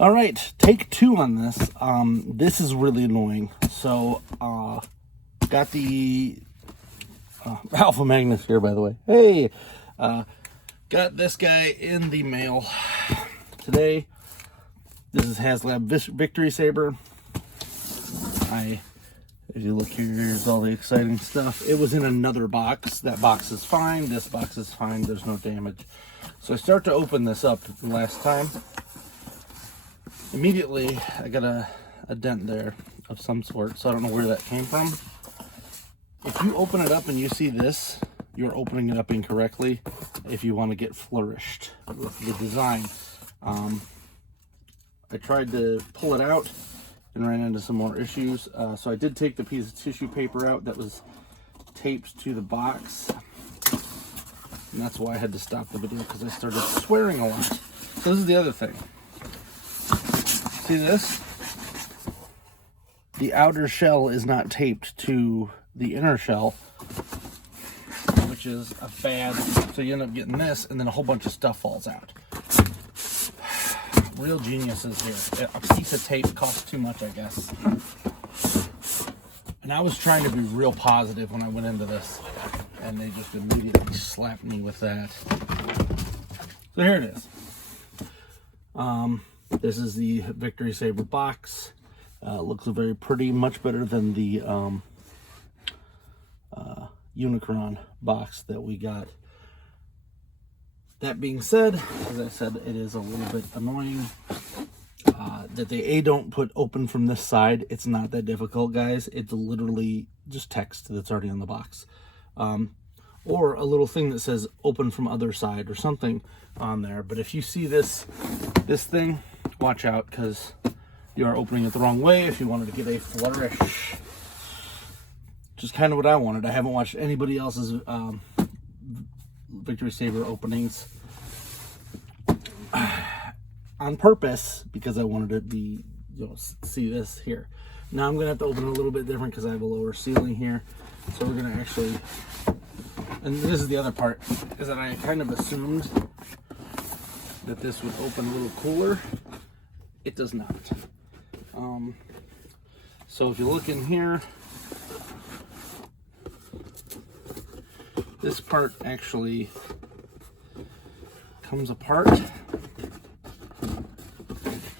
All right, take two on this. This is really annoying. So, got the Alpha Magnus here, by the way. Hey, got this guy in the mail today. This is Haslab Victory Saber. If you look here, here's all the exciting stuff. It was in another box. That box is fine. This box is fine. There's no damage. So I start to open this up last time. Immediately, I got a dent there of some sort, so I don't know where that came from. If you open it up and you see this, you're opening it up incorrectly if you want to get flourished with the design. I tried to pull it out and ran into some more issues. So I did take the piece of tissue paper out that was taped to the box. And that's why I had to stop the video, because I started swearing a lot. So this is the other thing. See this? The outer shell is not taped to the inner shell, which is a bad, so you end up getting this and then a whole bunch of stuff falls out. Real geniuses here. A piece of tape costs too much, I guess. And I was trying to be real positive when I went into this, and they just immediately slapped me with that. So here it is. This is the Victory Saber box. Looks very pretty, much better than the Unicron box that we got. That being said, as I said, it is a little bit annoying that they don't put open from this side. It's not that difficult, guys. It's literally just text that's already on the box. Or a little thing that says open from other side or something on there. But if you see this thing, watch out, because you are opening it the wrong way if you wanted to get a flourish. Which is kind of what I wanted. I haven't watched anybody else's Victory Saber openings on purpose, because I wanted to be, see this here. Now I'm gonna have to open it a little bit different because I have a lower ceiling here. So we're gonna actually, and this is the other part, is that I kind of assumed that this would open a little cooler. It does not. So if you look in here, this part actually comes apart,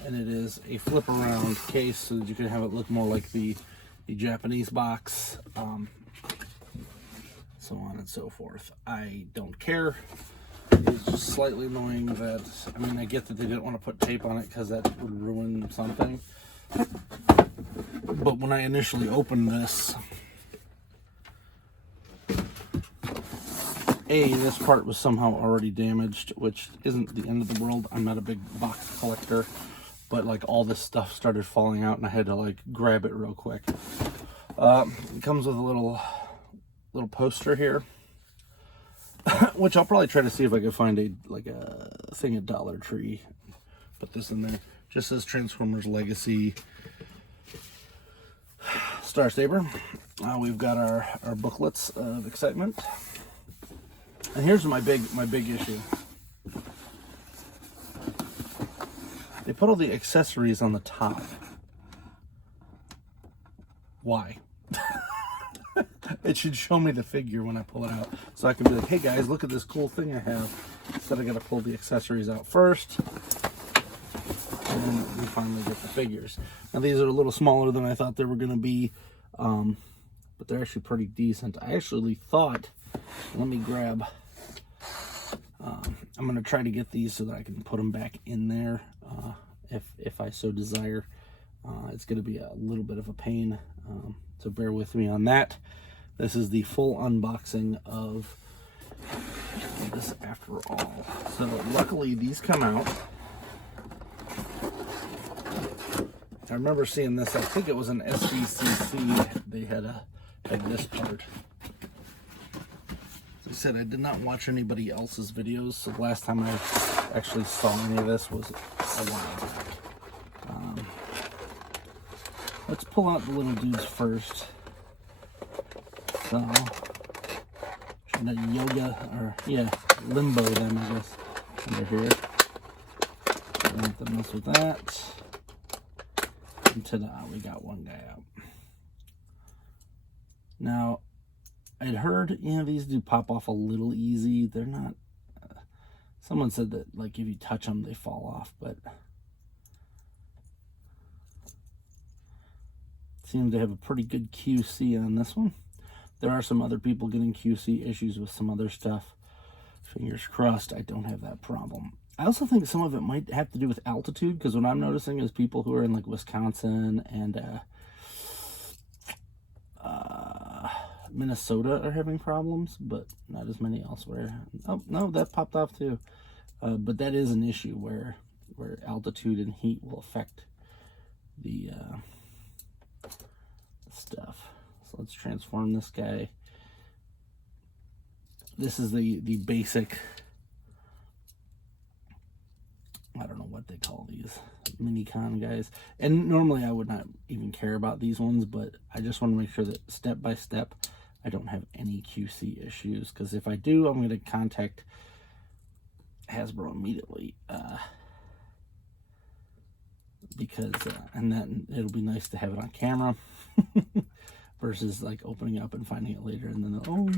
and it is a flip around case so that you can have it look more like the Japanese box, so on and so forth. I don't care. It's just slightly annoying that, I mean, I get that they didn't want to put tape on it because that would ruin something. But when I initially opened this, this part was somehow already damaged, which isn't the end of the world. I'm not a big box collector, but like all this stuff started falling out and I had to like grab it real quick. It comes with a little poster here, which I'll probably try to see if I can find a thing at Dollar Tree. Put this in there. Just says Transformers Legacy Star Saber. We've got our booklets of excitement. And here's my big issue. They put all the accessories on the top. Why? It should show me the figure when I pull it out, so I can be like, hey guys, look at this cool thing I have. Instead I gotta pull the accessories out first, and then we finally get the figures. Now these are a little smaller than I thought they were gonna be, but they're actually pretty decent. I actually thought, let me grab, I'm gonna try to get these so that I can put them back in there, if I so desire. It's gonna be a little bit of a pain, so bear with me on that. This is the full unboxing of this after all. So luckily these come out. I remember seeing this, I think it was an SDCC, they had this part. As I said, I did not watch anybody else's videos, so the last time I actually saw any of this was a while back. Let's pull out the little dudes first. So, should I yoga, or yeah, limbo them, I guess, under here. don't have to mess with that. And ta-da, we got one guy out. Now, I'd heard, these do pop off a little easy. They're not, someone said that, like, if you touch them, they fall off, but seem to have a pretty good QC on this one. There are some other people getting QC issues with some other stuff. Fingers crossed I don't have that problem. I also think some of it might have to do with altitude, because what I'm noticing is people who are in like Wisconsin and Minnesota are having problems, but not as many elsewhere. Oh no, that popped off too. But that is an issue where altitude and heat will affect the stuff. So let's transform this guy. This is the basic, I don't know what they call these, mini-con guys. And normally I would not even care about these ones, but I just want to make sure that step by step I don't have any QC issues, because if I do, I'm going to contact Hasbro immediately. Because, and then it'll be nice to have it on camera versus like opening up and finding it later and then, oh,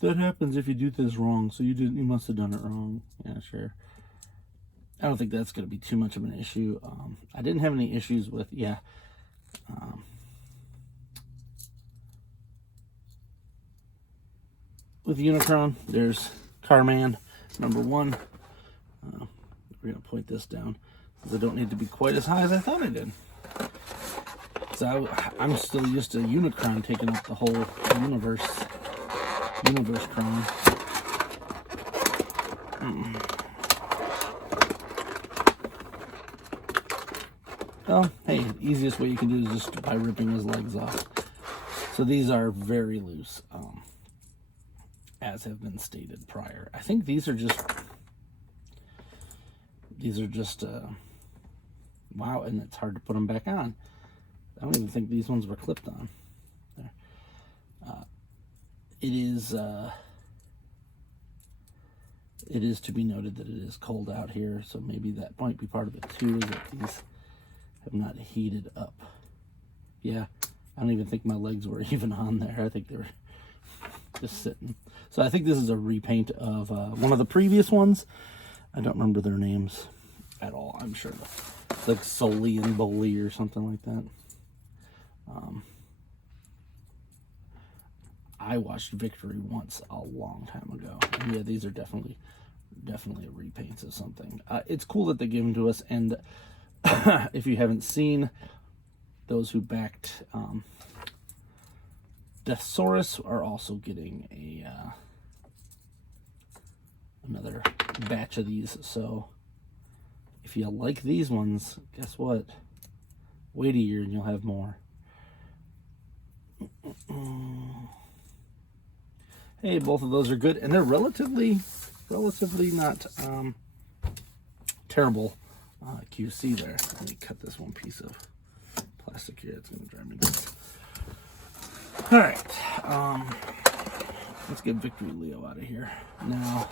that happens if you do this wrong, so you must have done it wrong. Yeah, sure. I don't think that's going to be too much of an issue. I didn't have any issues with, with Unicron. There's Carman number 1. We're going to point this down, because I don't need to be quite as high as I thought I did. So I'm still used to Unicron taking up the whole universe crown. Well, hey, the easiest way you can do is just by ripping his legs off. So these are very loose, as have been stated prior. I think these are just wow, and it's hard to put them back on. I don't even think these ones were clipped on. There. It is to be noted that it is cold out here, so maybe that might be part of it too, is that these have not heated up. Yeah, I don't even think my legs were even on there. I think they were just sitting. So I think this is a repaint of one of the previous ones. I don't remember their names at all. I'm sure it's like Soli and Boli or something like that. I watched Victory once a long time ago. And yeah, these are definitely a repaint of something. It's cool that they give them to us, and if you haven't seen, those who backed Deathsaurus are also getting another batch of these. So if you like these ones, guess what? Wait a year and you'll have more. Hey, both of those are good, and they're relatively not terrible QC there. Let me cut this one piece of plastic here. It's going to drive me nuts. All right, let's get Victory Leo out of here. Now,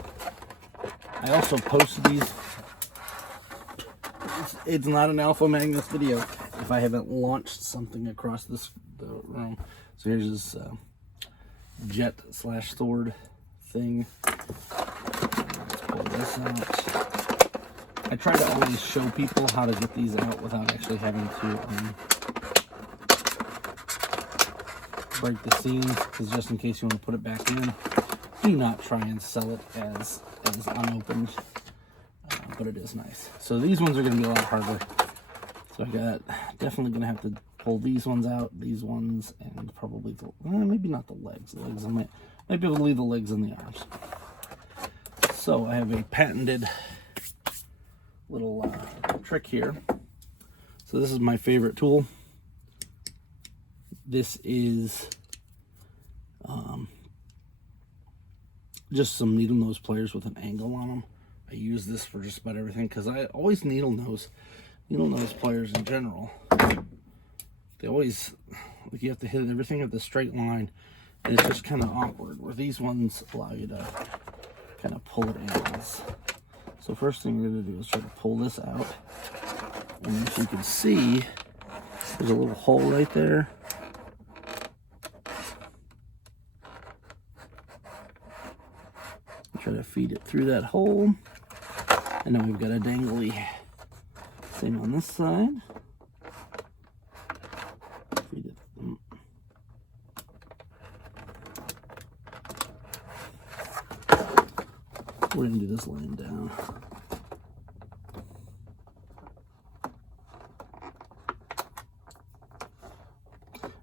I also posted these. It's not an Alpha Magnus video if I haven't launched something across the room. So here's this jet/sword thing. Let's pull this out. I try to always show people how to get these out without actually having to break the seams, because just in case you want to put it back in, do not try and sell it as unopened, but it is nice. So these ones are going to be a lot harder. So definitely going to have to pull these ones out, these ones, and probably maybe not the legs. The legs I might be able to leave the legs and the arms. So I have a patented little trick here. So this is my favorite tool. This is just some needle nose pliers with an angle on them. I use this for just about everything, because I always needle nose pliers in general. They always, like, you have to hit everything at the straight line, and it's just kind of awkward, where these ones allow you to kind of pull at angles. So first thing we're going to do is try to pull this out. And as you can see, there's a little hole right there. Try to feed it through that hole. And now we've got a dangly. Same on this side. Feed it. We're going to do this laying down.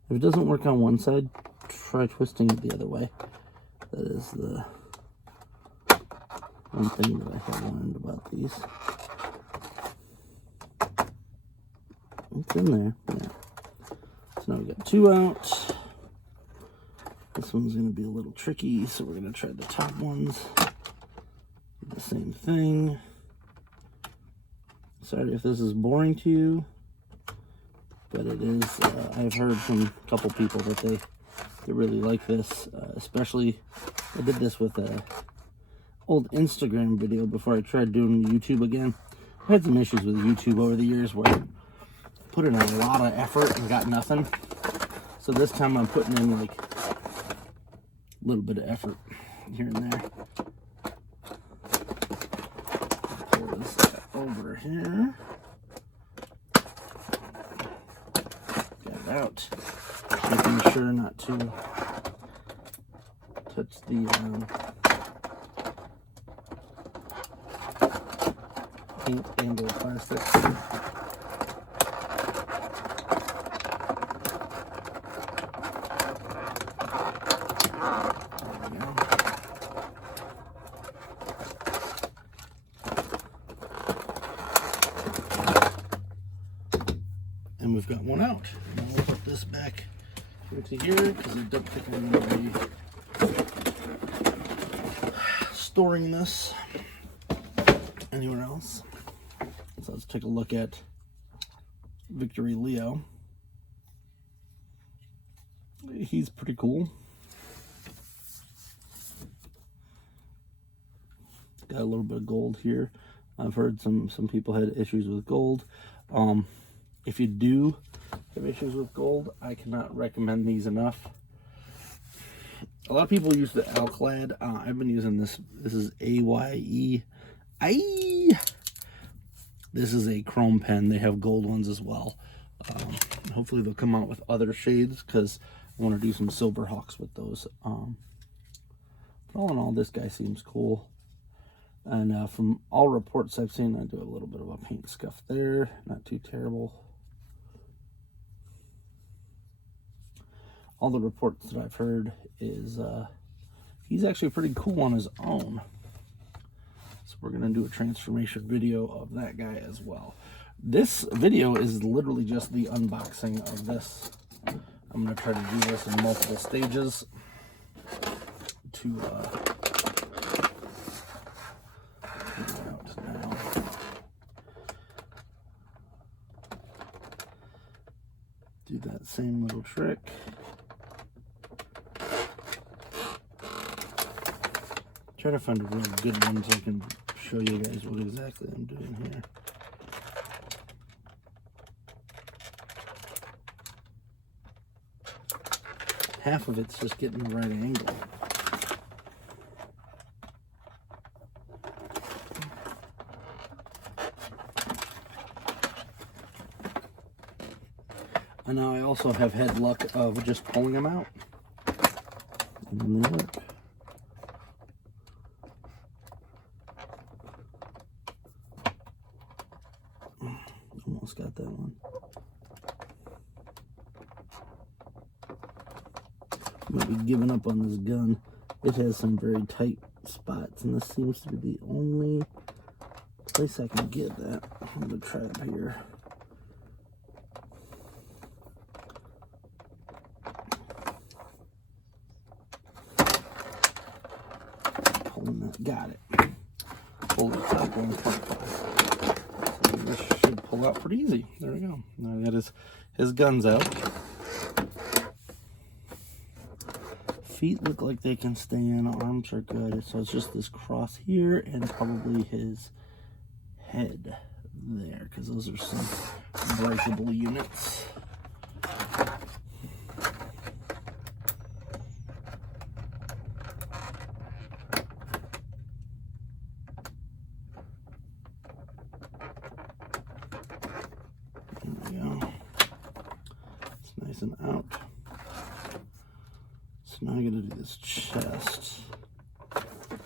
If it doesn't work on one side, try twisting it the other way. That is the one thing that I have learned about these. It's in there. Yeah. So now we got 2 out. This one's going to be a little tricky, so we're going to try the top ones. Do the same thing. Sorry if this is boring to you, but it is. I've heard from a couple people that they really like this, especially I did this with a old Instagram video before I tried doing YouTube again. I had some issues with YouTube over the years where I put in a lot of effort and got nothing. So this time I'm putting in like a little bit of effort here and there. Pull this over here. Get it out. Making sure not to touch the paint and or plastic. And we've got one out. Now we'll put this back into here because I don't think I'm going to be storing this anywhere else. So let's take a look at Victory Leo. He's pretty cool. Got a little bit of gold here. I've heard some people had issues with gold. If you do have issues with gold, I cannot recommend these enough. A lot of people use the Alclad. I've been using this. This is AYE. This is a chrome pen. They have gold ones as well. Hopefully they'll come out with other shades because I want to do some silver hawks with those. But all in all, this guy seems cool. And from all reports I've seen, I do have a little bit of a paint scuff there. Not too terrible. All the reports that I've heard is he's actually pretty cool on his own. So we're going to do a transformation video of that guy as well. This video is literally just the unboxing of this. I'm going to try to do this in multiple stages to do that same little trick. Try to find a really good one so I can show you guys what exactly I'm doing here. Half of it's just getting the right angle. And now I also have had luck of just pulling them out. And then they work. Almost got that one. Might be giving up on this gun. It has some very tight spots, and this seems to be the only place I can get that. I'm gonna try it here. Pulling that, got it. Pull the top one. So this should pull out pretty easy. There we go. Now I got his guns out. Feet look like they can stay in. Arms are good. So it's just this cross here and probably his head there, because those are some breakable units. There we go. It's nice and out. So now I'm going to do this chest.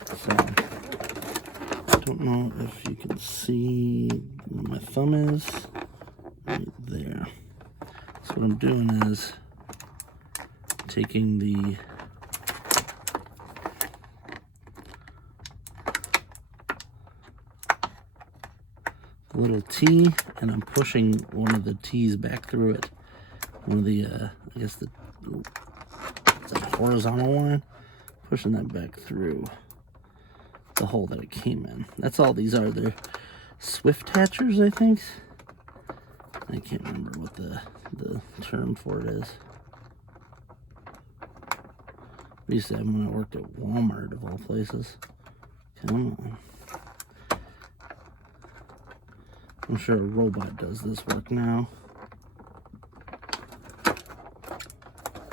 So, I don't know if you can see where my thumb is. Right there. So what I'm doing is taking the little T, and I'm pushing one of the T's back through it. One of the, I guess the horizontal one. Pushing that back through the hole that it came in. That's all these are. They're swift hatchers, I think. I can't remember what the term for it is. I used to have them when I worked at Walmart, of all places. Come on. I'm sure a robot does this work now.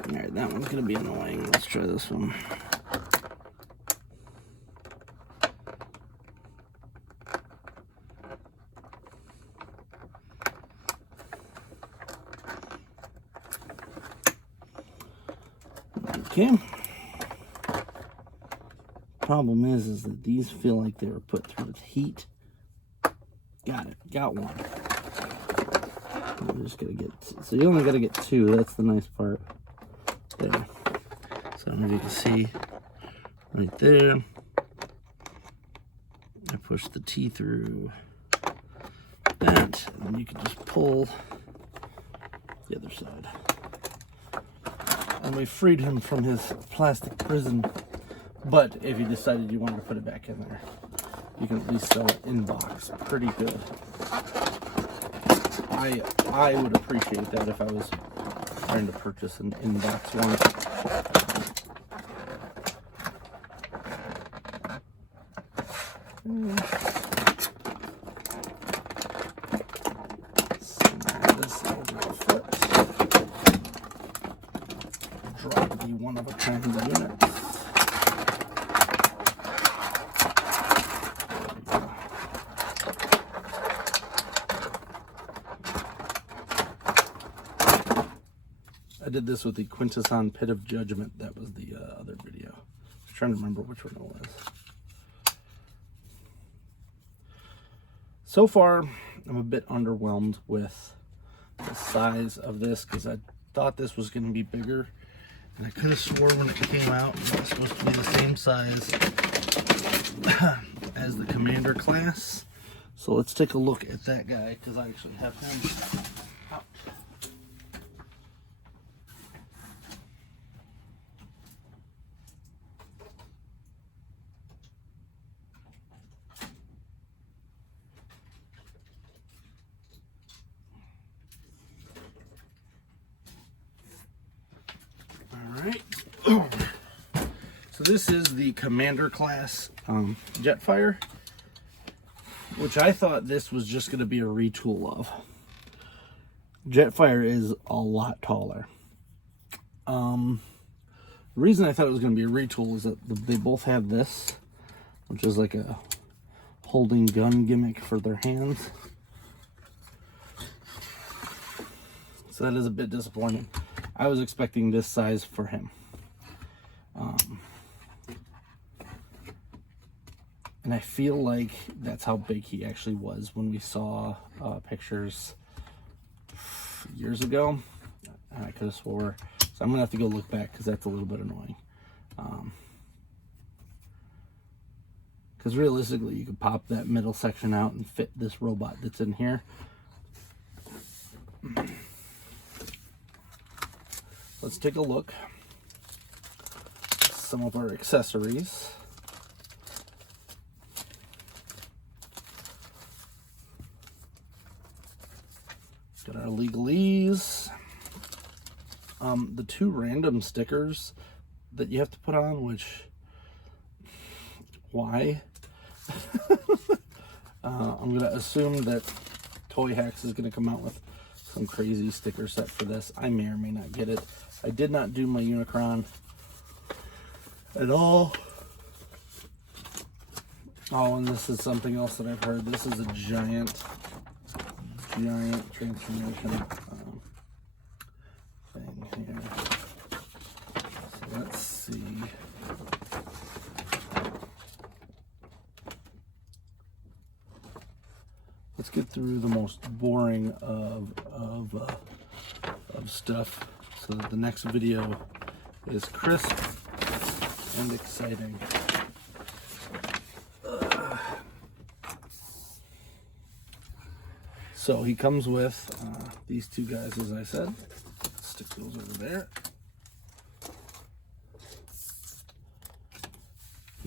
Alright, that one's going to be annoying. Let's try this one. Okay. Problem is that these feel like they were put through the heat. Got it. Got one. I'm just gonna get, so you only gotta get two. That's the nice part. There. So I don't know if you can see right there. I push the T through that, and then you can just pull the other side. And we freed him from his plastic prison. But if you decided you wanted to put it back in there, you can at least sell it in box. Pretty good. I would appreciate that if I was trying to purchase an in-box one. Slide this over the foot. Drop the one-of-a-kind unit. I did this with the Quintesson Pit of Judgment. That was the other video. I was trying to remember which one it was. So far, I'm a bit underwhelmed with the size of this because I thought this was going to be bigger. And I could have swore when it came out it was supposed to be the same size as the Commander class. So let's take a look at that guy because I actually have him out. Alright, so this is the Commander class Jetfire, which I thought this was just going to be a retool of. Jetfire is a lot taller. The reason I thought it was going to be a retool is that they both have this, which is like a holding gun gimmick for their hands. So that is a bit disappointing. I was expecting this size for him. And I feel like that's how big he actually was when we saw pictures years ago. And I could have swore. So I'm going to have to go look back because that's a little bit annoying. Because realistically, you could pop that middle section out and fit this robot that's in here. Let's take a look at some of our accessories. Got our legalese. The two random stickers that you have to put on, which, why? I'm going to assume that Toy Hacks is going to come out with some crazy sticker set for this. I may or may not get it. I did not do my Unicron at all. Oh, and this is something else that I've heard. This is a giant transformation thing here. So let's see. Let's get through the most boring of stuff so that the next video is crisp and exciting. So he comes with these two guys, as I said. Stick those over there.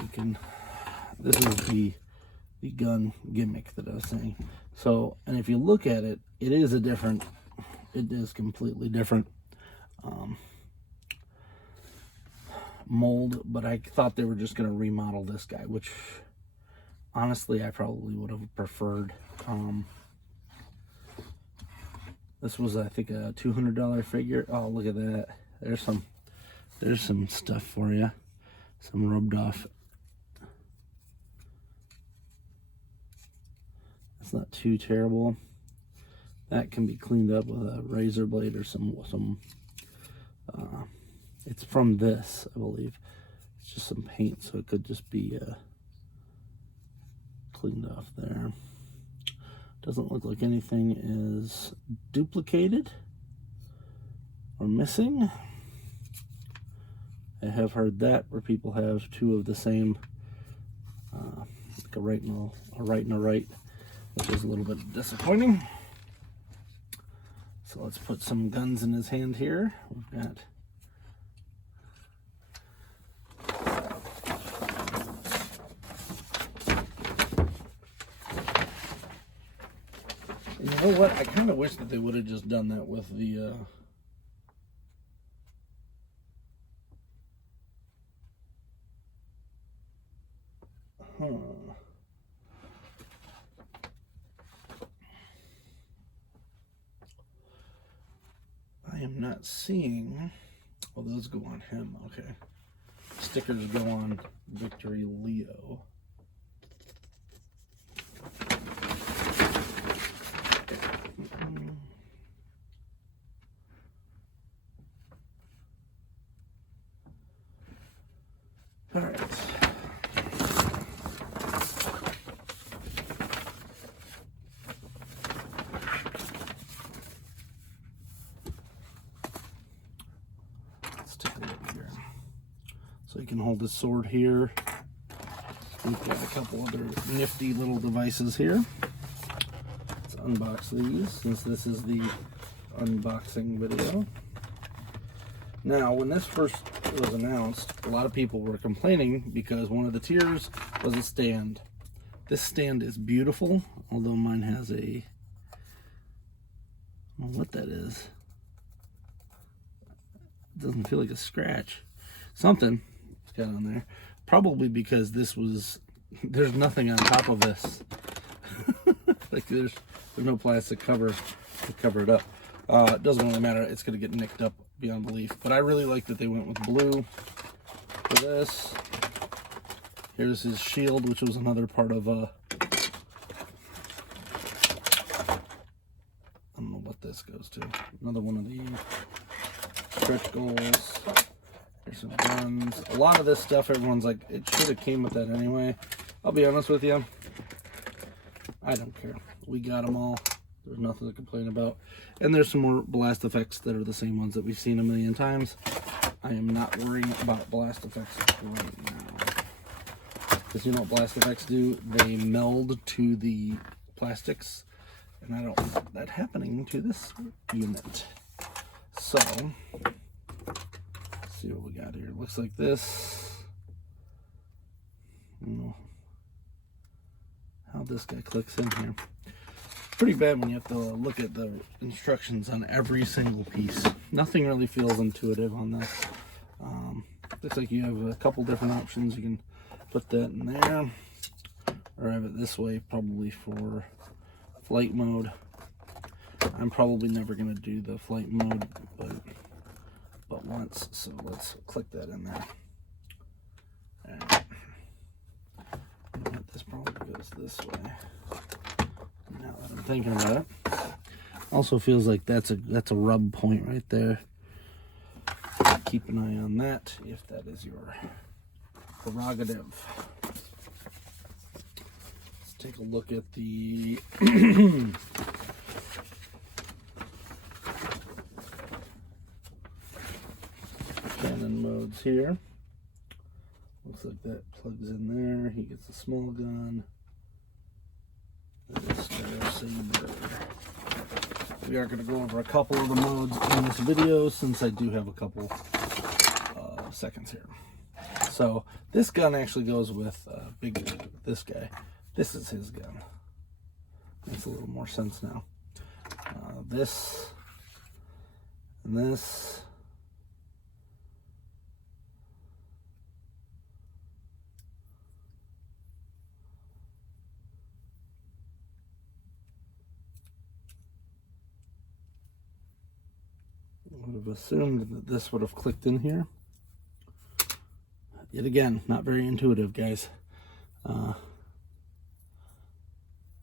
You can. This is the gun gimmick that I was saying. So, and if you look at it, it is completely different mold, but I thought they were just going to remodel this guy, which honestly I probably would have preferred. This was, I think, a $200 figure. Oh, look at that. There's some stuff for you. Some rubbed off. It's not too terrible. That can be cleaned up with a razor blade or some it's from this, I believe. It's just some paint, so it could just be cleaned off there. Doesn't look like anything is duplicated or missing. I have heard that where people have two of the same, like a right and a right, which is a little bit disappointing. So let's put some guns in his hand here. We've got you know what? I kind of wish that they would have just done that with the I am not seeing. Oh, those go on him. Okay. Stickers go on Victory Leo. All right. Let's take a look here. So you can hold this sword here. We've got a couple other nifty little devices here. Let's unbox these since this is the unboxing video. Now, when this first was announced, a lot of people were complaining because one of the tiers was a stand. This stand is beautiful, although mine has a, I don't know what that is. It doesn't feel like a scratch. Something it's got on there. Probably because this was, there's nothing on top of this. Like there's no plastic cover to cover it up. It doesn't really matter. It's going to get nicked up beyond belief. But I really like that they went with blue for this. Here's his shield, which was another part of I don't know what this goes to. Another one of these stretch goals. Here's some guns. A lot of this stuff, everyone's like, it should have came with that anyway. I'll be honest with you. I don't care. We got them all. There's nothing to complain about. And there's some more blast effects that are the same ones that we've seen a million times. I am not worrying about blast effects right now. Because you know what blast effects do? They meld to the plastics. And I don't want that happening to this unit. So, let's see what we got here. Looks like this. I don't know how this guy clicks in here. Pretty bad when you have to look at the instructions on every single piece. Nothing really feels intuitive on this. Looks like you have a couple different options. You can put that in there, or have it this way probably for flight mode. I'm probably never going to do the flight mode, but once, so let's click that in there. And this probably goes this way. Now that I'm thinking about it, also feels like that's a rub point right there. Keep an eye on that if that is your prerogative. Let's take a look at the cannon modes here. Looks like that plugs in there. He gets a small gun. Saber. We are going to go over a couple of the modes in this video since I do have a couple seconds here. So this gun actually goes with this guy. This is his gun. Makes a little more sense now. This and this. Would have assumed that this would have clicked in here. Yet again, not very intuitive, guys.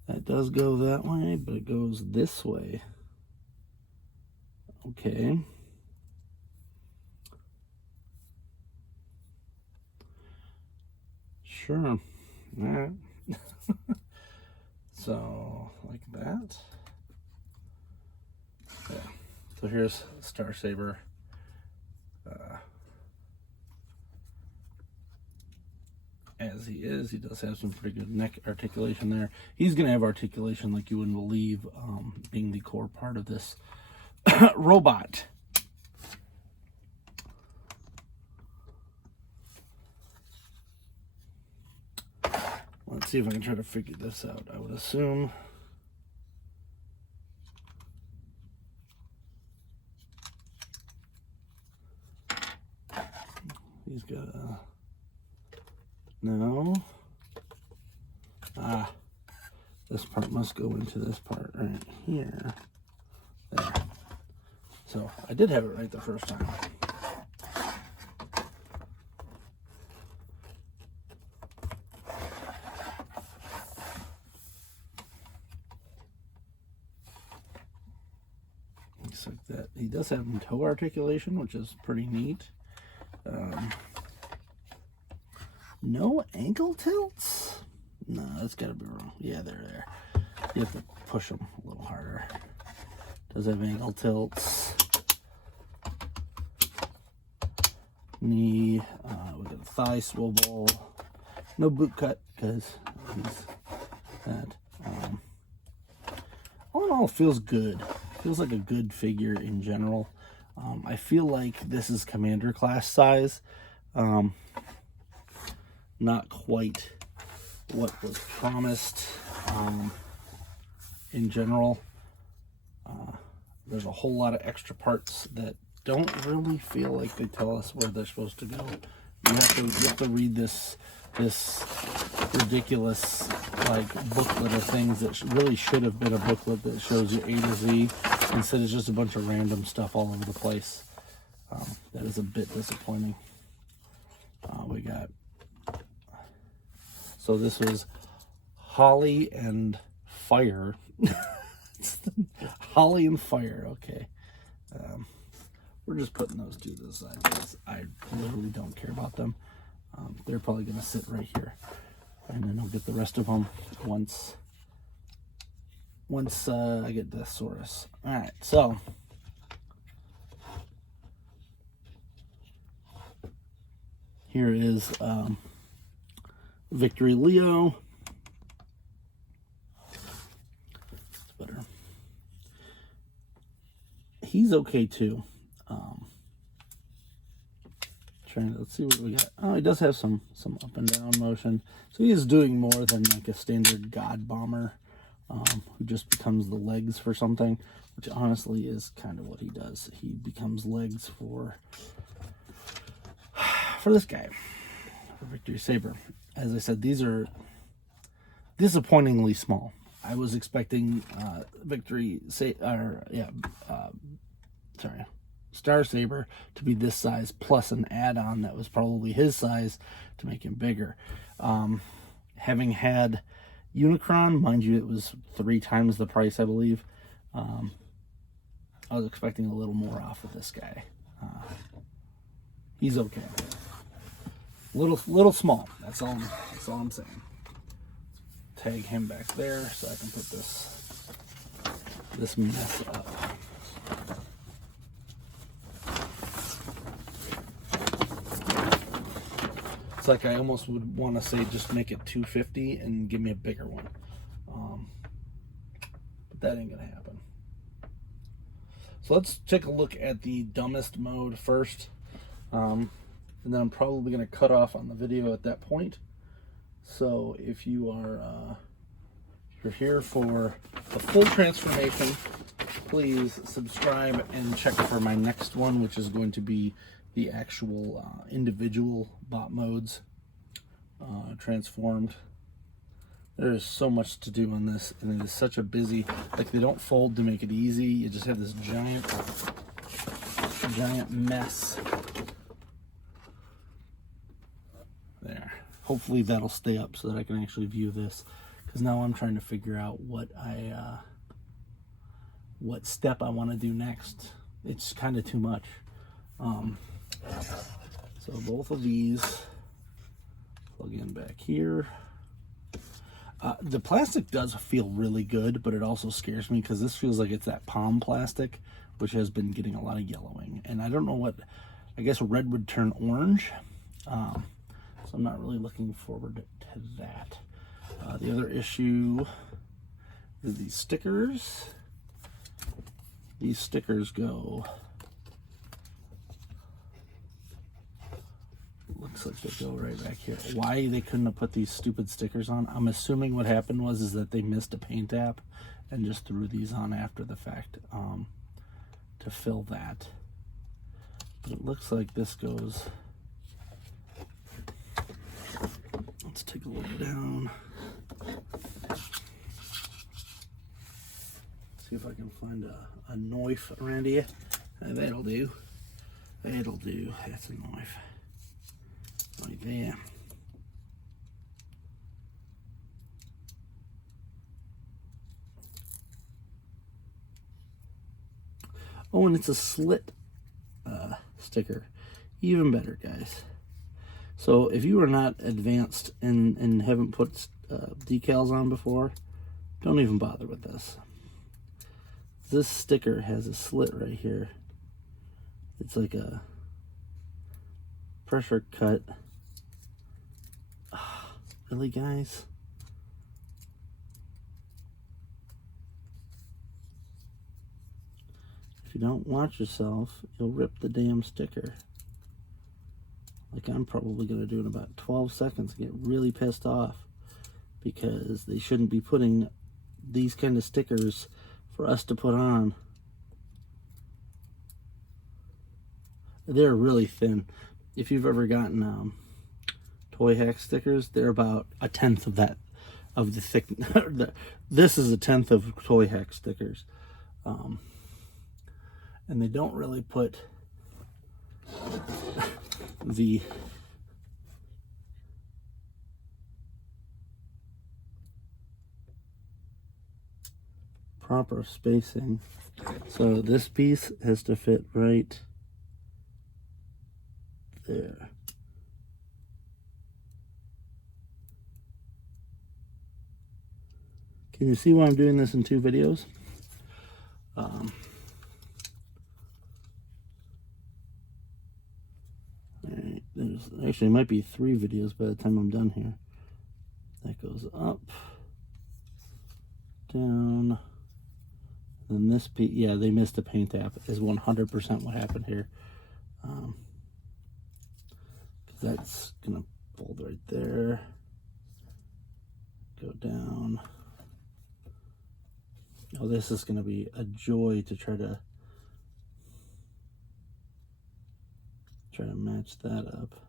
That does go that way, but it goes this way. Okay. Sure. All right. So, like that. Yeah. So here's Star Saber. As he is, he does have some pretty good neck articulation there. He's going to have articulation like you wouldn't believe, being the core part of this robot. Let's see if I can try to figure this out. I would assume he's got a... No. This part must go into this part right here. There. So I did have it right the first time. Looks like that. He does have toe articulation, which is pretty neat. No ankle tilts? No, that's gotta be wrong. Yeah, they're there. You have to push them a little harder. Does have ankle tilts. Knee. We got a thigh swivel. No boot cut because he's that. All in all, it feels good. Feels like a good figure in general. I feel like this is commander class size. Not quite what was promised in general. There's a whole lot of extra parts that don't really feel like they tell us where they're supposed to go. You have to read this ridiculous like booklet of things that really should have been a booklet that shows you A to Z instead of just a bunch of random stuff all over the place. That is a bit disappointing. We got... So this was Holly and Fire. Holly and Fire, okay. We're just putting those two to the side because I literally don't care about them. They're probably going to sit right here. And then I'll get the rest of them once I get the Saurus. Alright, so... Here is... Victory Leo. It's better. He's okay too. Let's see what we got. Oh, he does have some up and down motion. So he is doing more than like a standard God Bomber, who just becomes the legs for something, which honestly is kind of what he does. He becomes legs for this guy, for Victory Saber. As I said, these are disappointingly small. I was expecting Star Saber to be this size plus an add-on that was probably his size to make him bigger. Having had Unicron, mind you, it was 3 times the price, I believe. I was expecting a little more off of this guy. He's okay. Little small. That's all I'm saying. Tag him back there so I can put this mess up. It's like I almost would want to say just make it 250 and give me a bigger one. But that ain't gonna happen. So let's take a look at the dumbest mode first. And then I'm probably gonna cut off on the video at that point. So if you are if you're here for the full transformation, please subscribe and check for my next one, which is going to be the actual individual bot modes transformed. There is so much to do on this, and it is such a busy, like they don't fold to make it easy. You just have this giant mess there. Hopefully that'll stay up so that I can actually view this, because now I'm trying to figure out what step I want to do next. It's kind of too much. So both of these plug in back here. The plastic does feel really good, but it also scares me because this feels like it's that palm plastic, which has been getting a lot of yellowing. And I don't know what, I guess red would turn orange. So I'm not really looking forward to that. The other issue is these stickers. These stickers go, looks like they go right back here. Why they couldn't have put these stupid stickers on? I'm assuming what happened was that they missed a paint app and just threw these on after the fact to fill that. But it looks like this goes, let's take a look down. See if I can find a knife around here. That'll do. That'll do. That's a knife. Right there. Oh, and it's a slit sticker. Even better, guys. So if you are not advanced and haven't put decals on before, don't even bother with this. This sticker has a slit right here. It's like a pressure cut. Really, guys? If you don't watch yourself, you'll rip the damn sticker. Like I'm probably going to do in about 12 seconds and get really pissed off because they shouldn't be putting these kind of stickers for us to put on. They're really thin. If you've ever gotten toy hack stickers, they're about 1/10 of that, of the thick. This is 1/10 of toy hack stickers, and they don't really put the proper spacing. So this piece has to fit right there. Can you see why I'm doing this in 2 videos? Alright, there's actually might be 3 videos by the time I'm done here. That goes up, down, and this piece, yeah, they missed a paint app, is 100% what happened here. That's gonna fold right there, go down. Oh, this is gonna be a joy to try to match that up.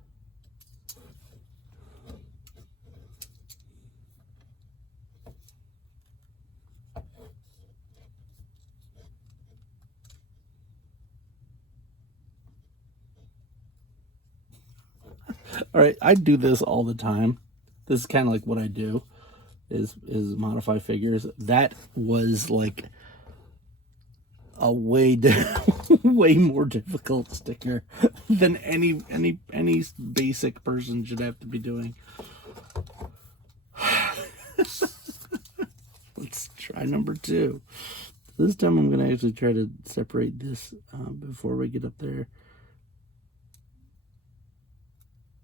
All right, I do this all the time. This is kind of like what I do is modify figures. That was like a way way more difficult sticker than any basic person should have to be doing. Let's try number 2. This time I'm going to actually try to separate this before we get up there.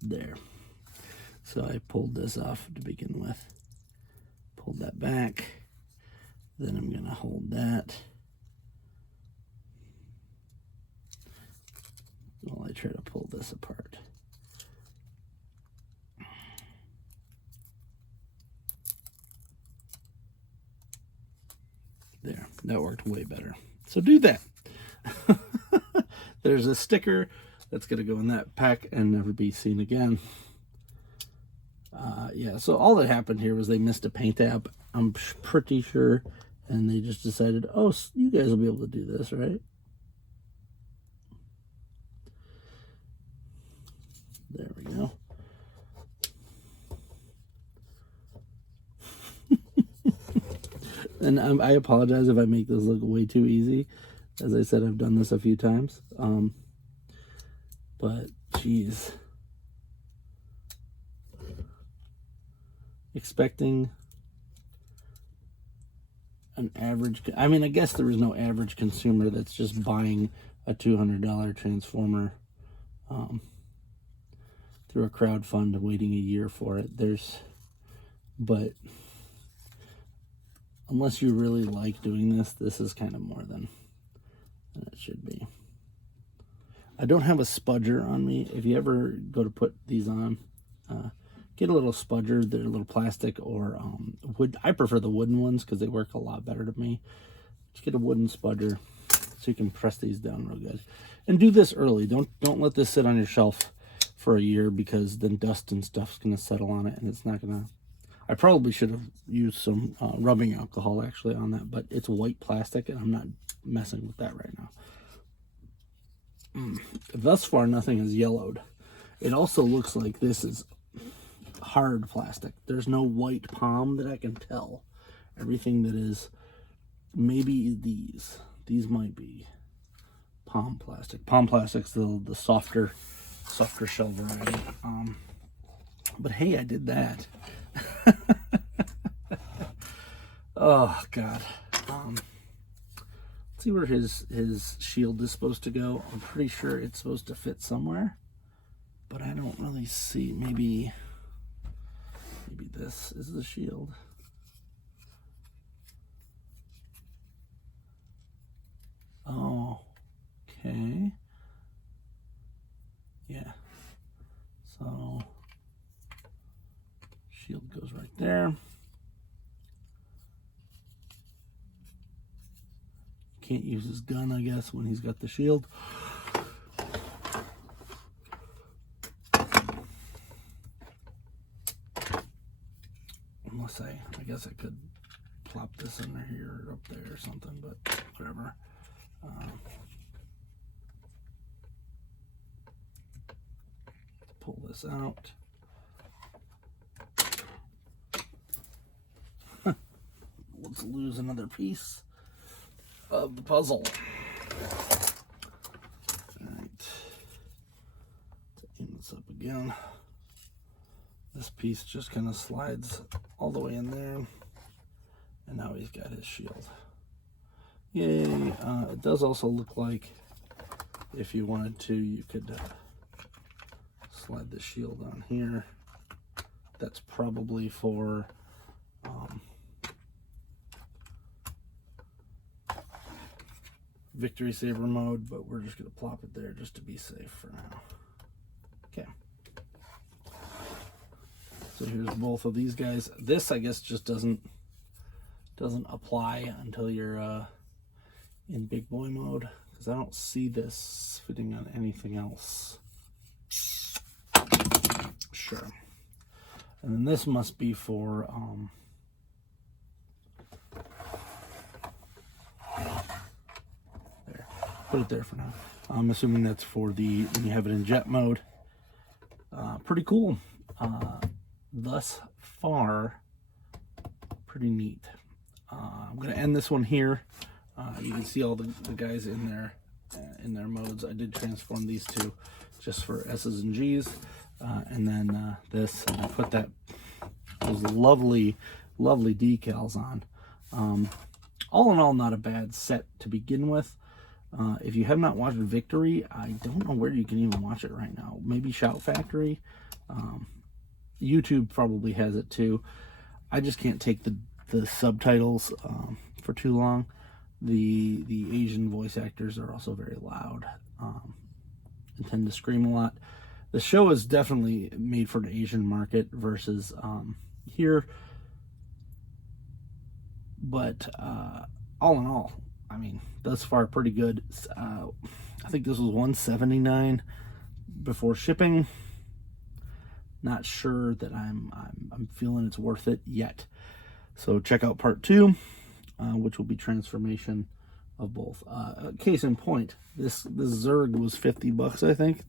There. So I pulled this off to begin with. Pulled that back. Then I'm going to hold that while I try to pull this apart. There, that worked way better. So do that. There's a sticker that's going to go in that pack and never be seen again. Yeah, so all that happened here was they missed a paint app, I'm pretty sure, and they just decided, oh, you guys will be able to do this, right? There we go. And I apologize if I make this look way too easy. As I said, I've done this a few times. But, geez. Expecting an average... I mean, I guess there is no average consumer that's just buying a $200 Transformer through a crowdfund, waiting a year for it. But... unless you really like doing this, this is kind of more than it should be. I don't have a spudger on me. If you ever go to put these on, get a little spudger. They're a little plastic or wood. I prefer the wooden ones because they work a lot better to me. Just get a wooden spudger so you can press these down real good. And do this early. Don't let this sit on your shelf for a year, because then dust and stuff's going to settle on it and it's not going to... I probably should have used some rubbing alcohol actually on that, but it's white plastic and I'm not messing with that right now. Thus far, nothing is yellowed. It also looks like this is hard plastic. There's no white palm that I can tell. Everything that is, maybe these might be palm plastic. Palm plastic's the softer shell variety. But hey, I did that. Oh God. Let's see where his shield is supposed to go. I'm pretty sure it's supposed to fit somewhere, but I don't really see. Maybe this is the shield. Oh, okay. Yeah. So shield goes right there. Can't use his gun, I guess, when he's got the shield. Unless I guess I could plop this in here or up there or something, but whatever. Pull this out. Let's lose another piece of the puzzle. Alright. Aim this up again. This piece just kind of slides all the way in there. And now he's got his shield. Yay. It does also look like if you wanted to, you could slide the shield on here. That's probably for Victory Saber mode, but we're just going to plop it there just to be safe for now. Okay. So here's both of these guys. This, I guess, just doesn't apply until you're in big boy mode, because I don't see this fitting on anything else. Sure. And then this must be for there. Put it there for now. I'm assuming that's for when you have it in jet mode. pretty cool. Thus far, pretty neat. I'm going to end this one here. You can see all the guys in their modes. I did transform these two just for S's and G's. And then this, and I put those lovely decals on. All in all, not a bad set to begin with. If you have not watched Victory, I don't know where you can even watch it right now. Maybe Shout Factory. YouTube probably has it too. I just can't take the subtitles for too long. The Asian voice actors are also very loud and tend to scream a lot. The show is definitely made for the Asian market versus here. But all in all, I mean, thus far pretty good. I think this was $179 before shipping. Not sure that I'm feeling it's worth it yet. So check out part 2, which will be transformation of both. Case in point, this Zerg was $50, I think.